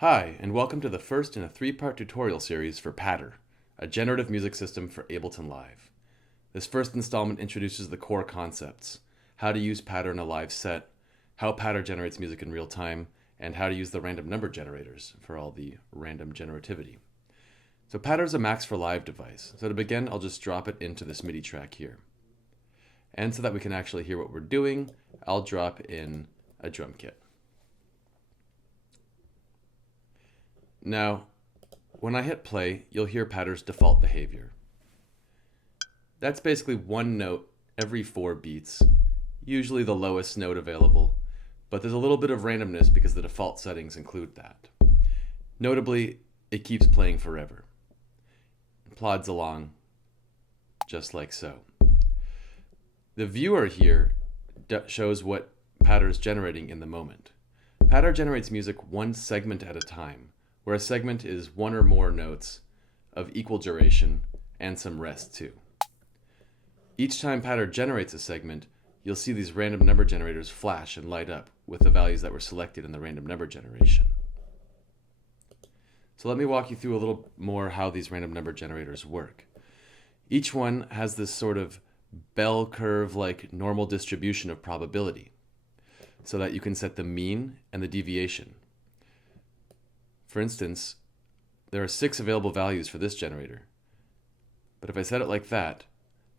Hi, and welcome to the first in a three-part tutorial series for Patter, a generative music system for Ableton Live. This first installment introduces the core concepts: how to use Patter in a live set, how Patter generates music in real time, and how to use the random number generators for all the random generativity. So Patter is a Max for Live device. So to begin, I'll just drop it into this MIDI track here. And so that we can actually hear what we're doing, I'll drop in a drum kit. Now, when I hit play, you'll hear Patter's default behavior. That's basically one note every 4 beats, usually the lowest note available, but there's a little bit of randomness because the default settings include that. Notably, it keeps playing forever. It plods along, just like so. The viewer here shows what Patter is generating in the moment. Patter generates music one segment at a time, where a segment is one or more notes of equal duration and some rest too. Each time Patter generates a segment, you'll see these random number generators flash and light up with the values that were selected in the random number generation. So let me walk you through a little more how these random number generators work. Each one has this sort of bell curve-like normal distribution of probability, so that you can set the mean and the deviation. For instance, there are 6 available values for this generator. But if I set it like that,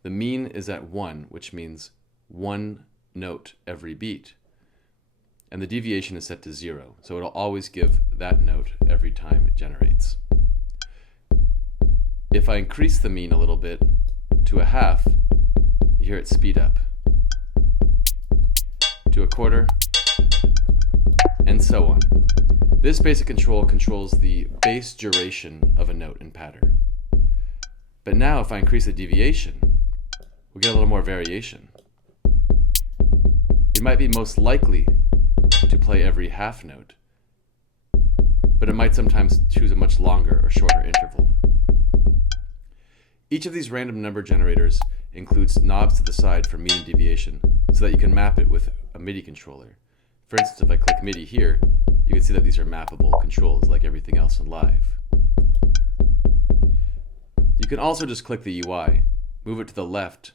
the mean is at 1, which means 1 note every beat. And the deviation is set to 0, so it'll always give that note every time it generates. If I increase the mean a little bit to a half, you hear it speed up. To a quarter, and so on. This basic control controls the base duration of a note in Patter. But now if I increase the deviation, we get a little more variation. It might be most likely to play every half note, but it might sometimes choose a much longer or shorter interval. Each of these random number generators includes knobs to the side for mean and deviation so that you can map it with a MIDI controller. For instance, if I click MIDI here, you can see that these are mappable controls like everything else in Live. You can also just click the UI, move it to the left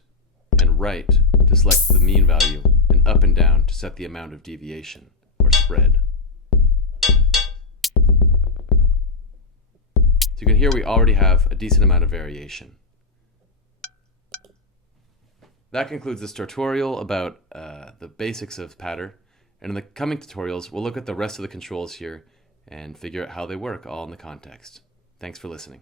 and right to select the mean value, and up and down to set the amount of deviation or spread. So you can hear we already have a decent amount of variation. That concludes this tutorial about the basics of Patter. And in the coming tutorials, we'll look at the rest of the controls here and figure out how they work all in the context. Thanks for listening.